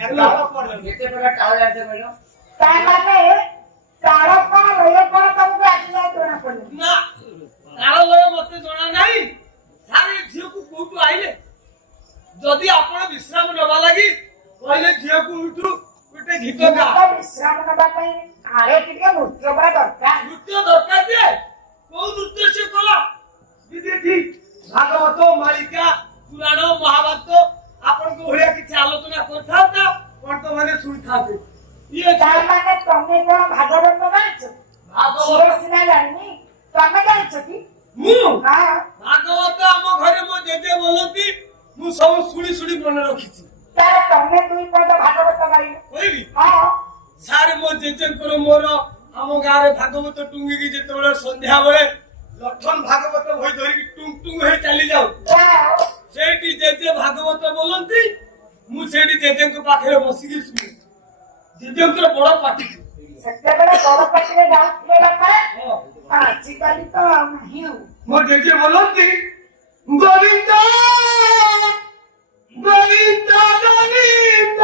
ताळ पडलं केते प्रकार ताळ जाते मैडम काय माने ताळ पण होय पण तमको आजी जाय तोना पडले ना ताळ लय मते जणा नाही सारे झियो को कोटू आइले जदी आपण विश्राम नबा लागि पहिले झियो को उठू उठे घितो का विश्राम नबा ପାଇଁ ଆରେ ଟିକେ ନୃତ୍ୟ ପରା ଦରକାର नृत्य दरकार जे कोन नृत्य से कला दीदी ठीक भागवत मालिका पुराण महाभारत आपण को होया कि आलोचना करथा ता कोन तो माने सुनथा दे ये ତାର ମାନେ ତମେ କଣ ଭାଗବତ ଜାଣିଛ भागवत ସିନା ଜାଣିନି ତମେ ଜାଣିଛ କି मु ହଁ भागवत हम घरे मो जेजे बोलती मु सब सुनी सुनी मन रखिछि ତାର ତମେ ଦୁଇ ପଦ ଭାଗବତ ଗାଇଲ କହିବି ହଁ सारे मो जेजेंकर मोर हम गारे भागवत टुंगी की जेतबेले संध्या बेले लठन भागवत भई धरि की टुंग टुंग हे चली जाऊ ଯାଅ सेठी जेजे भागवत बोलंती मु सेठी जेजेंक पाखरे बसी की सुनी जेजेंकर बड़ पाटी ସେତେବେଳେ ବଡ ପାଟିରେ ଯାଉଥିଲେ ବାପା हां ଆଜିକାଲି ତ ଆଉ ନାହିଁ ଆଉ मो जेजे बोलंती गोविंद गोविंद गोविंद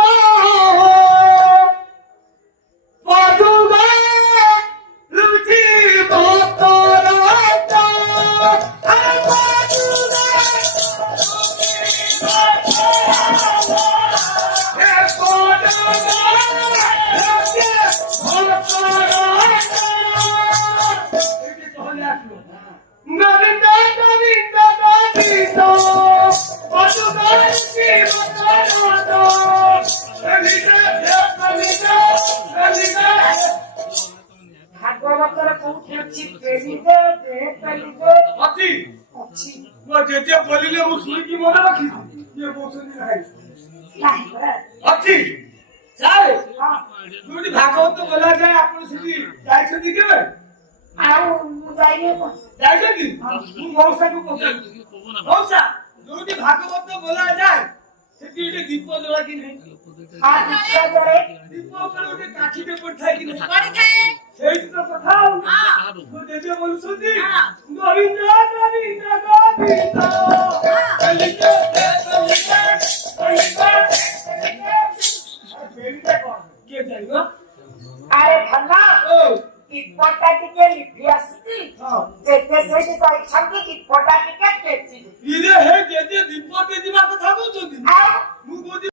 पादुगा रुचि बतराता अरे पादुगा हे पादुगा रुचि बतराता एके कहले आसलो गोविंद गोविंद गोविंद पादुगा रुचि बतराता ଭାଗବତର କୋଉଠି ଅଛି ପ୍ରେମିତ ପ୍ରେମିତ ଅଛି ଅଛି ମୋ ଜେଜେ ବୋଲିଲେ ମୁଁ ଶୁଣିକି ମନେ ରଖିଛି ଇଏ କହୁଛନ୍ତି ନାହିଁ ନାହିଁ ପରା ଅଛି ସାର୍ ହଁ ଯୋଉଠି ଭାଗବତ ବୋଲା ଯାଏ ଆପଣ ସେଠି ଯାଇଛନ୍ତି କେବେ ଆଉ ମୁଁ ଯାଇନି କଣ ଯାଇଛନ୍ତି ମୁଁ ମଉସାକୁ ପଚାରୁଛି ମଉସା ଯୋଉଠି ଭାଗବତ ବୋଲା ଯାଏ ସେଠି ଗୋଟେ ଦୀପ ଜଳା କି ନାହିଁ ଆଉ ନିଶ୍ଚୟରେ ଦୀପ ଉପରେ ଗୋଟେ କାଠିଟେ ପଡିଥାଏ କି ନାହିଁ ପଡିଥାଏ ସେଇଠି ତ କଥା ଆଉ ମୋ ଜେଜେ ବୋଲୁଛନ୍ତି ଗୋବିନ୍ଦ ଗୋବିନ୍ଦ ଗୋବିନ୍ଦ କଲିକ କିଏ ଜାଣିବ ଆରେ ଭଲ ଓ ଦୀପଟା ଟିକେ ଲିଭି ଆସିଛି ଯେତେ ସେଇଠି କହିଛନ୍ତି ଦୀପଟା ଟିକେ ଟେଚି ଇରେ ହେ ଜେଜେ ଦୀପ ଯିବା କଥା କହୁଛନ୍ତି ଆଉ